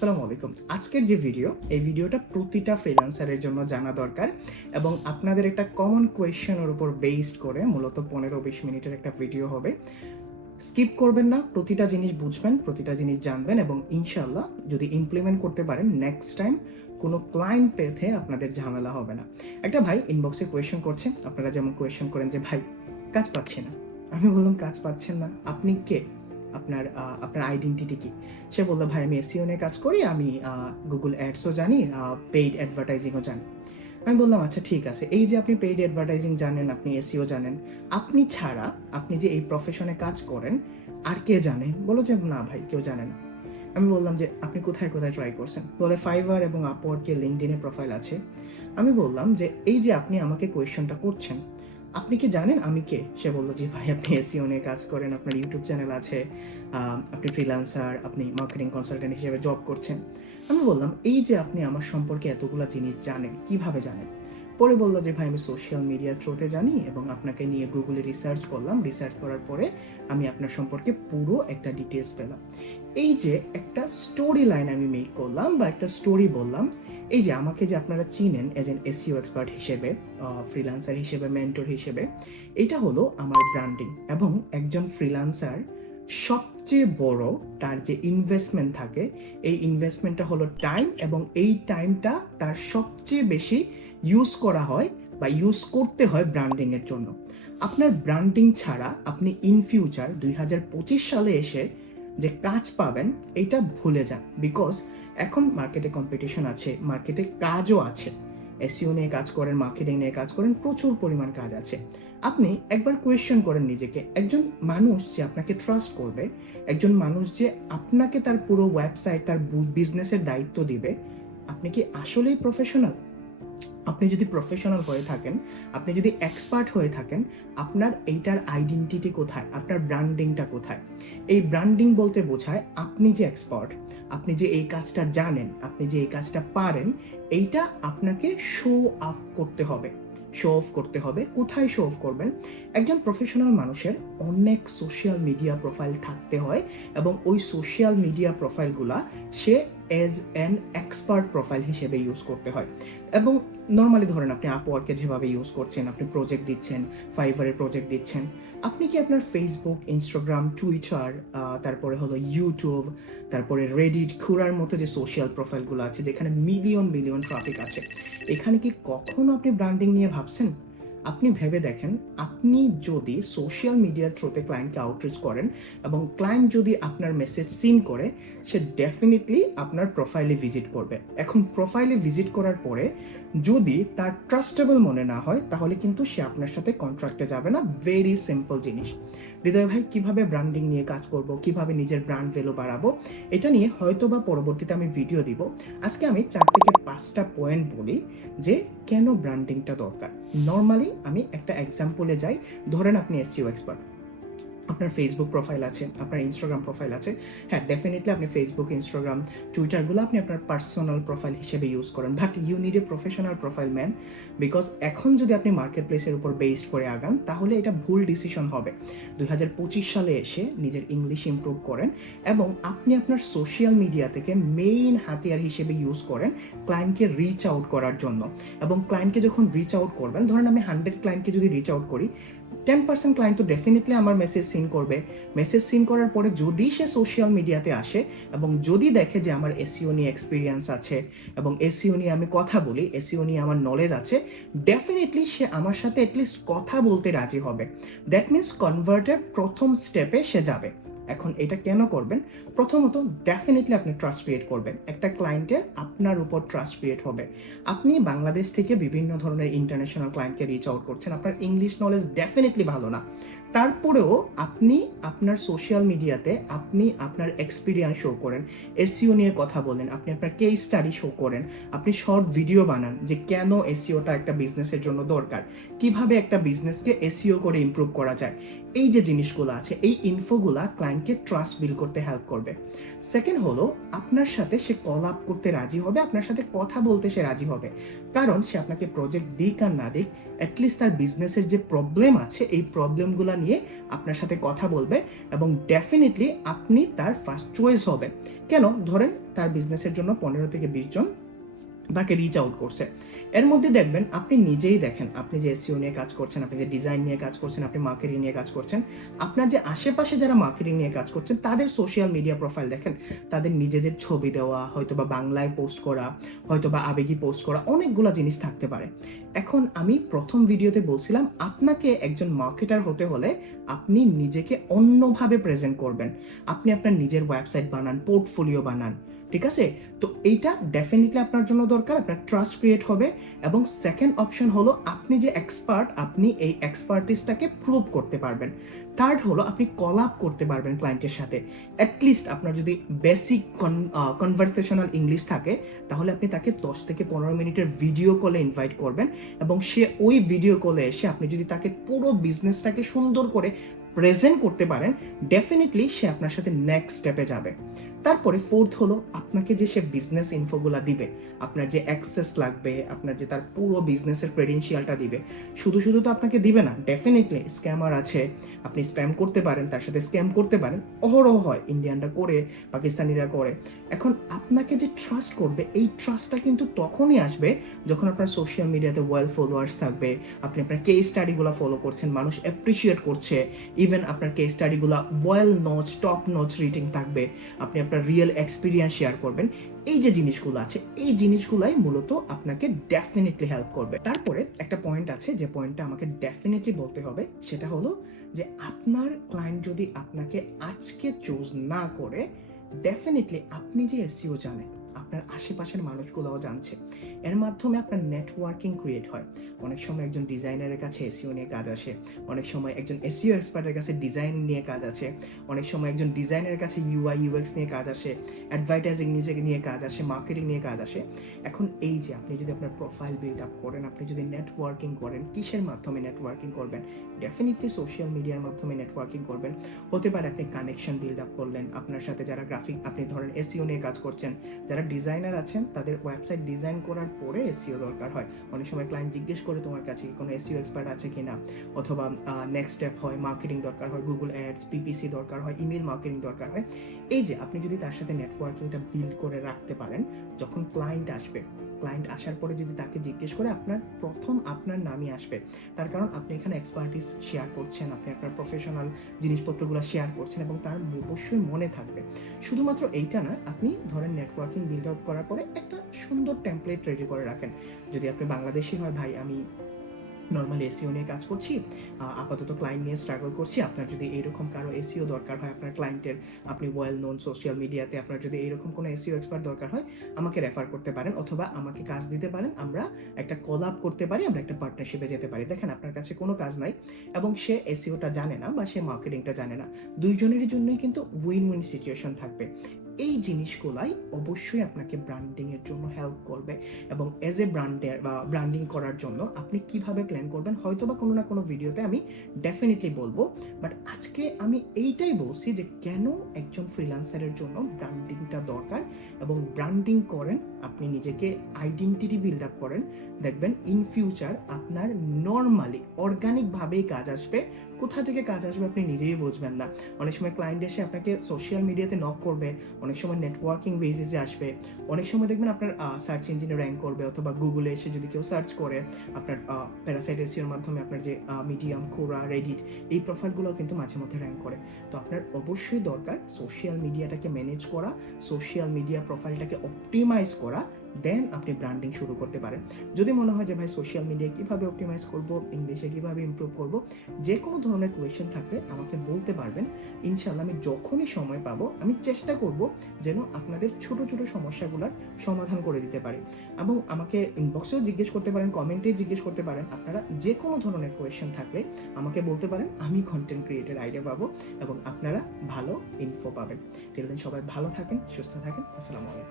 আসসালামু আলাইকুম। আজকের যে ভিডিও এই ভিডিওটা প্রতিটা ফ্রিল্যান্সারের জন্য জানা দরকার এবং আপনাদের একটা কমন কোয়েশ্চেনের উপর বেসড করে মূলত পনেরো বিশ মিনিটের একটা ভিডিও হবে। স্কিপ করবেন না, প্রতিটা জিনিস বুঝবেন, প্রতিটা জিনিস জানবেন এবং ইনশাল্লাহ যদি ইমপ্লিমেন্ট করতে পারেন নেক্সট টাইম কোনো ক্লায়েন্ট পেতে আপনাদের ঝামেলা হবে না। একটা ভাই ইনবক্সে কোয়েশ্চেন করছে, আপনারা যেমন কোয়েশ্চেন করেন যে, ভাই, কাজ পাচ্ছি না। আমি বললাম, কাজ পাচ্ছেন না। আপনি কে? আপনার আপনার আইডেন্টিটি কি? সে বলল, ভাই, আমি এসিও নিয়ে কাজ করি, আমি গুগল অ্যাডসও জানি পেইড অ্যাডভার্টাইজিংও জানি। আমি বললাম আচ্ছা ঠিক আছে। এই যে আপনি পেইড অ্যাডভার্টাইজিং জানেন, আপনি এসিও জানেন, আপনি ছাড়া আপনি যে এই প্রফেশনে কাজ করেন, আর কে জানে? বলো যে, না, ভাই, কেউ জানে না। আমি বললাম যে, আপনি কোথায় কোথায় ট্রাই করছেন? বলে ফাইবার এবং আপওয়ার্কে লিঙ্কডিনে প্রোফাইল আছে। আমি বললাম যে, এই যে আপনি আমাকে কোয়েশ্চনটা করছেন আপনি কি জানেন আমি কে? সে বলল যে ভাই, আপনি এসিও নিয়ে কাজ করেন, আপনার ইউটিউব চ্যানেল আছে। আপনি ফ্রিলান্সার আপনি মার্কেটিং কনসালটেন্ট হিসেবে জব করছেন। আমি বললাম, এই যে আপনি আমার সম্পর্কে এতগুলো জিনিস জানেন, কীভাবে জানেন? পরে বলল যে, ভাই, আমি সোশ্যাল মিডিয়ার থ্রুতে জানি এবং আপনাকে নিয়ে গুগলে রিসার্চ করলাম। রিসার্চ করার পরে আমি আপনার সম্পর্কে পুরো একটা ডিটেলস পেলাম। এই যে একটা স্টোরি লাইন আমি মেক করলাম বা একটা স্টোরি বললাম, এই যে আমাকে যে আপনারা চিনেন এজ এন এসিও এক্সপার্ট হিসেবে ফ্রিল্যান্সার হিসেবে মেন্টর হিসেবে, এটা হলো আমার ব্র্যান্ডিং এবং একজন ফ্রিল্যান্সার সবচেয়ে বড় তার যে ইনভেস্টমেন্ট থাকে, এই ইনভেস্টমেন্টটা হলো টাইম এবং এই টাইমটা তার সবচেয়ে বেশি ইউজ করা হয় বা ইউজ করতে হয় ব্র্যান্ডিংয়ের জন্য। আপনার ব্র্যান্ডিং ছাড়া আপনি ইন ফিউচার দুই হাজার পঁচিশ সালে এসে যে কাজ পাবেন, এটা ভুলে যান। বিকজ এখন মার্কেটে কম্পিটিশন আছে মার্কেটে কাজও আছে। এসিও নিয়ে কাজ করেন মার্কেটিং নিয়ে কাজ করেন, প্রচুর পরিমাণ কাজ আছে। আপনি একবার কোয়েশ্চেন করেন নিজেকে, একজন মানুষ যে আপনাকে ট্রাস্ট করবে, একজন মানুষ যে আপনাকে তার পুরো ওয়েবসাইট তার বিজনেসের দায়িত্ব দিবে, আপনি কি আসলেই প্রফেশনাল আপনি যদি প্রফেশনাল হয়ে থাকেন, আপনি যদি এক্সপার্ট হয়ে থাকেন, আপনার এইটার আইডেন্টিটি কোথায়? আপনার ব্র্যান্ডিংটা কোথায়? এই ব্র্যান্ডিং বলতে বোঝায় আপনি যে এক্সপার্ট আপনি যে এই কাজটা জানেন, আপনি যে এই কাজটা পারেন, এইটা আপনাকে শো আপ করতে হবে। শো অফ করতে হবে। কোথায় শো অফ করবেন? একজন প্রফেশনাল মানুষের অনেক সোশ্যাল মিডিয়া প্রোফাইল থাকতে হয় এবং ওই সোশ্যাল মিডিয়া প্রোফাইলগুলা সে এজ অ্যান এক্সপার্ট প্রোফাইল হিসেবে ইউজ করতে হয়। এবং নর্মালি ধরেন আপনি আপওয়ার্কে যেভাবে ইউজ করছেন, আপনি প্রজেক্ট দিচ্ছেন ফাইবারের প্রজেক্ট দিচ্ছেন, আপনি কি আপনার ফেসবুক ইনস্টাগ্রাম টুইটার তারপরে হলো ইউটিউব তারপরে রেডিট খুরার মতো যে সোশ্যাল প্রোফাইলগুলো আছে, যেখানে মিলিয়ন মিলিয়ন ট্রাফিক আছে, এখানে কি কখনো আপনি ব্র্যান্ডিং নিয়ে ভাবছেন? আপনি ভেবে দেখেন, আপনি যদি সোশ্যাল মিডিয়ার থ্রুতে ক্লায়েন্টকে আউটরিচ করেন এবং ক্লায়েন্ট যদি আপনার মেসেজ সিন করে, সে ডেফিনেটলি আপনার প্রোফাইলে ভিজিট করবে। এখন প্রোফাইলে ভিজিট করার পরে যদি তার ট্রাস্টেবল মনে না হয়, তাহলে কিন্তু সে আপনার সাথে কন্ট্রাক্টে যাবে না। ভেরি সিম্পল জিনিস। হৃদয়, ভাই, কীভাবে ব্র্যান্ডিং নিয়ে কাজ করব? কীভাবে নিজের ব্র্যান্ড ভ্যালু বাড়াবো? এটা নিয়ে হয়তো বা পরবর্তীতে আমি ভিডিও দিব। আজকে আমি চার থেকে পাঁচটা পয়েন্ট বলি যে কেন ব্র্যান্ডিংটা দরকার। নর্মালি আমি একটা এক্সাম্পলে যাই। ধরেন আপনি এসসিও এক্সপার্ট আপনার ফেসবুক প্রোফাইল আছে, আপনার ইনস্টাগ্রাম প্রোফাইল আছে হ্যাঁ ডেফিনেটলি আপনি ফেসবুক ইনস্টাগ্রাম টুইটারগুলো আপনি আপনার পার্সোনাল প্রোফাইল হিসেবে ইউজ করেন। But you need a professional profile man because এখন যদি আপনি মার্কেট প্লেসের উপর বেসড করে আগান, তাহলে এটা ভুল ডিসিশন হবে। দুই হাজার পঁচিশ সালে এসে নিজের ইংলিশ ইমপ্রুভ করেন এবং আপনি আপনার সোশ্যাল মিডিয়া থেকে মেইন হাতিয়ার হিসেবে ইউজ করেন ক্লায়েন্টকে রিচ আউট করার জন্য। এবং ক্লায়েন্টকে যখন রিচ আউট করবেন, ধরেন আমি হান্ড্রেড ক্লায়েন্টকে যদি রিচ আউট করি টেন পার্সেন্ট ক্লায়েন্ট তো ডেফিনেটলি আমার মেসেজ সিন করবে। মেসেজ সিন করার পরে যদি সে সোশ্যাল মিডিয়াতে আসে এবং যদি দেখে যে আমার এসিও নিয়ে এক্সপিরিয়েন্স আছে এবং এসিও নিয়ে আমি কথা বলি এসিও নিয়ে আমার নলেজ আছে ডেফিনেটলি সে আমার সাথে অ্যাটলিস্ট কথা বলতে রাজি হবে। দ্যাট মিন্স কনভার্টের প্রথম স্টেপে সে যাবে। এখন এটা কেন করবেন? প্রথমত ডেফিনেটলি আপনি ট্রাস্ট ক্রিয়েট করবেন। একটা ক্লায়েন্টের আপনার উপর ট্রাস্ট ক্রিয়েট হবে। আপনি বাংলাদেশ থেকে বিভিন্ন ধরনের ইন্টারন্যাশনাল ক্লায়েন্টকে রিচ আউট করছেন। আপনার ইংলিশ নলেজ ডেফিনেটলি ভালো না। তারপরেও আপনি আপনার সোশ্যাল মিডিয়াতে আপনি আপনার এক্সপিরিয়েন্স শো করেন। এসিও নিয়ে কথা বলেন, আপনি আপনার কেস স্টাডি শো করেন, আপনি শর্ট ভিডিও বানান যে কেন এসিওটা একটা বিজনেসের জন্য দরকার, কীভাবে একটা বিজনেসকে এসিও করে ইমপ্রুভ করা যায়, এই যে জিনিসগুলো আছে, এই ইনফোগুলা ক্লায়েন্টকে ট্রাস্ট বিল করতে হেল্প করবে। সেকেন্ড হলো, আপনার সাথে সে কল আপ করতে রাজি হবে, আপনার সাথে কথা বলতে সে রাজি হবে। কারণ সে আপনাকে প্রজেক্ট দিক আর না দিক অ্যাটলিস্ট তার বিজনেসের যে প্রবলেম আছে, এই প্রবলেমগুলো নিয়ে আপনার সাথে কথা বলবে এবং ডেফিনেটলি আপনি তার ফার্স্ট চয়েস হবে। কেন? ধরেন তার বিজনেসের জন্য পনেরো থেকে বিশ জন তাকে রিচ আউট করছে। এর মধ্যে দেখবেন, আপনি নিজেই দেখেন, আপনি যে এসিও নিয়ে কাজ করছেন, আপনি যে ডিজাইন নিয়ে কাজ করছেন, আপনি মার্কেটিং নিয়ে কাজ করছেন, আপনার যে আশেপাশে যারা মার্কেটিং নিয়ে কাজ করছেন, তাদের সোশ্যাল মিডিয়া প্রোফাইল দেখেন। তাদের নিজেদের ছবি দেওয়া হয়তো বা বাংলায় পোস্ট করা হয়তো বা আবেগী পোস্ট করা, অনেকগুলো জিনিস থাকতে পারে। এখন আমি প্রথম ভিডিওতে বলছিলাম, আপনাকে একজন মার্কেটার হতে হলে আপনি নিজেকে অন্যভাবে প্রেজেন্ট করবেন। আপনি আপনার নিজের ওয়েবসাইট বানান পোর্টফোলিও বানান। ঠিক আছে? তো এইটা ডেফিনেটলি আপনার জন্য দরকার, আপনার ট্রাস্ট ক্রিয়েট হবে এবং সেকেন্ড অপশন হলো আপনি যে এক্সপার্ট আপনি এই এক্সপার্টিসটাকে প্রুভ করতে পারবেন। থার্ড হলো আপনি কলাপ করতে পারবেন ক্লায়েন্টের সাথে। অ্যাটলিস্ট আপনার যদি বেসিক কনভারসেশনাল ইংলিশ থাকে, তাহলে আপনি তাকে দশ থেকে পনেরো মিনিটের ভিডিও কলে ইনভাইট করবেন এবং সে ওই ভিডিও কলে এসে আপনি যদি তাকে পুরো বিজনেসটাকে সুন্দর করে প্রেজেন্ট করতে পারেন ডেফিনেটলি সে আপনার সাথে নেক্সট স্টেপে যাবে। তারপরে ফোর্থ হলো, আপনাকে যে সে বিজনেস ইনফোগুলা দিবে, আপনার যে অ্যাক্সেস লাগবে, আপনার যে তার পুরো বিজনেসের ক্রেডেন্সিয়ালটা দিবে, শুধু শুধু তো আপনাকে দিবে না ডেফিনেটলি স্ক্যামার আছে, আপনি স্প্যাম করতে পারেন, তার সাথে স্ক্যাম করতে পারেন, অহরহ হয় ইন্ডিয়ানরা করে পাকিস্তানিরা করে। এখন আপনাকে যে ট্রাস্ট করবে, এই ট্রাস্টটা কিন্তু তখনই আসবে যখন আপনার সোশ্যাল মিডিয়াতে ওয়েল ফলোয়ার্স থাকবে, আপনি আপনার কেস স্টাডিগুলো ফলো করছেন, মানুষ অ্যাপ্রিসিয়েট করছে ইভেন আপনার case স্টাডিগুলো well notch top notch writing থাকবে। আপনি আপনার রিয়েল এক্সপিরিয়েন্স শেয়ার করবেন। এই যে জিনিসগুলো আছে, এই জিনিসগুলাই মূলত আপনাকে ডেফিনেটলি হেল্প করবে। তারপরে একটা পয়েন্ট আছে, যে পয়েন্টটা আমাকে ডেফিনেটলি বলতে হবে, সেটা হলো যে আপনার ক্লায়েন্ট যদি আপনাকে আজকে চুজ না করে ডেফিনেটলি আপনি যে এসিও জানেন আপনার আশেপাশের মানুষগুলোও জানছে। এর মাধ্যমে আপনার নেটওয়ার্কিং ক্রিয়েট হয়। অনেক সময় একজন ডিজাইনারের কাছে এসিও নিয়ে কাজ আসে। অনেক সময় একজন এসিও এক্সপার্টের কাছে ডিজাইন নিয়ে কাজ আছে। অনেক সময় একজন ডিজাইনের কাছে ইউআই ইউএক্স নিয়ে কাজ আসে। অ্যাডভার্টাইজিং নিজেকে নিয়ে কাজ আসে মার্কেটিং নিয়ে কাজ আসে। এখন এই যে আপনি যদি আপনার প্রোফাইল বিল্ড আপ করেন, আপনি যদি নেটওয়ার্কিং করেন, কিসের মাধ্যমে নেটওয়ার্কিং করবেন? ডেফিনেটলি সোশ্যাল মিডিয়ার মাধ্যমে নেটওয়ার্কিং করবেন। হতে পারে আপনি কানেকশন বিল্ড আপ করলেন। আপনার সাথে যারা গ্রাফিক আপনি ধরেন এসিও নিয়ে কাজ করছেন, যারা ডিজাইনার আছেন, তাদের ওয়েবসাইট ডিজাইন করার পরে এসিও দরকার হয়। অনেক সময় ক্লায়েন্ট জিজ্ঞেস করে তোমার কাছে কোনো এসিও এক্সপার্ট আছে কিনা? অথবা নেক্সট স্টেপ হয় মার্কেটিং দরকার হয় গুগল অ্যাডস পিপিসি দরকার হয় ইমেল মার্কেটিং দরকার হয়। এই যে, আপনি যদি তার সাথে নেটওয়ার্কিংটা বিল্ড করে রাখতে পারেন, যখন ক্লায়েন্ট আসবে ক্লায়েন্ট আসার পরে যদি তাকে জিজ্ঞেস করে আপনার প্রথম আপনার নামই আসবে। তার কারণ আপনি এখানে এক্সপার্টিস শেয়ার করছেন, আপনি আপনার প্রফেশনাল জিনিসপত্রগুলো শেয়ার করছেন এবং তার অবশ্যই মনে থাকবে। শুধুমাত্র এইটা না, আপনি ধরেন নেটওয়ার্কিং বিল্ড আউট করার পরে একটা সুন্দর টেমপ্লেট রেডি করে রাখেন। যদি আপনি বাংলাদেশি হয়, ভাই, আমি নর্মাল এসিও নিয়ে কাজ করছি আপাতত ক্লায়েন্ট নিয়ে স্ট্রাগল করছি, আপনার যদি এরকম কারও এসিও দরকার হয়, আপনার ক্লায়েন্টের আপনি ওয়েল নোন সোশ্যাল মিডিয়াতে আপনার যদি এরকম কোনো এসিও এক্সপার্ট দরকার হয়, আমাকে রেফার করতে পারেন অথবা আমাকে কাজ দিতে পারেন, আমরা একটা কলাপ করতে পারি, আমরা একটা পার্টনারশিপে যেতে পারি। দেখেন, আপনার কাছে কোনো কাজ নাই এবং সে এসিওটা জানে না বা সে মার্কেটিংটা জানে না। দুইজনেরই জন্যই কিন্তু উইন উইন সিচুয়েশন থাকবে। এই জিনিসগুলাই অবশ্যই আপনাকে ব্র্যান্ডিং এর জন্য হেল্প করবে এবং এজ এ ব্র্যান্ডের বা ব্র্যান্ডিং করার জন্য আপনি কীভাবে প্ল্যান করবেন হয়তো বা কোনো না কোনো ভিডিওতে আমি ডেফিনেটলি বলব। বাট আজকে আমি এইটাই বলছি যে কেন একজন ফ্রিল্যান্সারের জন্য ব্র্যান্ডিংটা দরকার এবং ব্র্যান্ডিং করেন, আপনি নিজেকে আইডেন্টিটি বিল্ড আপ করেন। দেখবেন ইন ফিউচার আপনার নর্মালি অর্গানিকভাবেই কাজ আসবে। কোথা থেকে কাজ আসবে আপনি নিজেই বুঝবেন না। অনেক সময় ক্লায়েন্ট এসে আপনাকে সোশ্যাল মিডিয়াতে নক করবে অনেক সময় নেটওয়ার্কিং বেসিসে আসবে। অনেক সময় দেখবেন আপনার সার্চ ইঞ্জিনে র্যাঙ্ক করবে অথবা গুগলে এসে যদি কেউ সার্চ করে, আপনার প্যারাসাইট এসিওর মাধ্যমে আপনার যে মিডিয়াম কোরা রেডিট এই প্রোফাইলগুলো কিন্তু মাঝে মধ্যে র্যাঙ্ক করে। তো আপনার অবশ্যই দরকার সোশ্যাল মিডিয়াটাকে ম্যানেজ করা সোশ্যাল মিডিয়া প্রোফাইলটাকে অপটিমাইজ করা দেন আপনি ব্র্যান্ডিং শুরু করতে পারেন। যদি মনে হয় যে ভাই সোশ্যাল মিডিয়া কীভাবে অপটিমাইজ করব ইংলিশে কীভাবে ইমপ্রুভ করব, যে কোনো ধরনের কোয়েশ্চেন থাকলে আমাকে বলতে পারবেন। ইনশাল্লাহ আমি যখনই সময় পাবো, আমি চেষ্টা করব যেন আপনাদের ছোট ছোট সমস্যাগুলোর সমাধান করে দিতে পারি। এবং আমাকে ইনবক্সেও জিজ্ঞেস করতে পারেন কমেন্টে জিজ্ঞেস করতে পারেন। আপনারা যে কোনো ধরনের কোয়েশ্চেন থাকলে আমাকে বলতে পারেন, আমি কন্টেন্ট ক্রিয়েটের আইডিয়া পাবো এবং আপনারা ভালো ইনফো পাবেন। টিল সবাই ভালো থাকেন, সুস্থ থাকেন। আসসালামু আলাইকুম।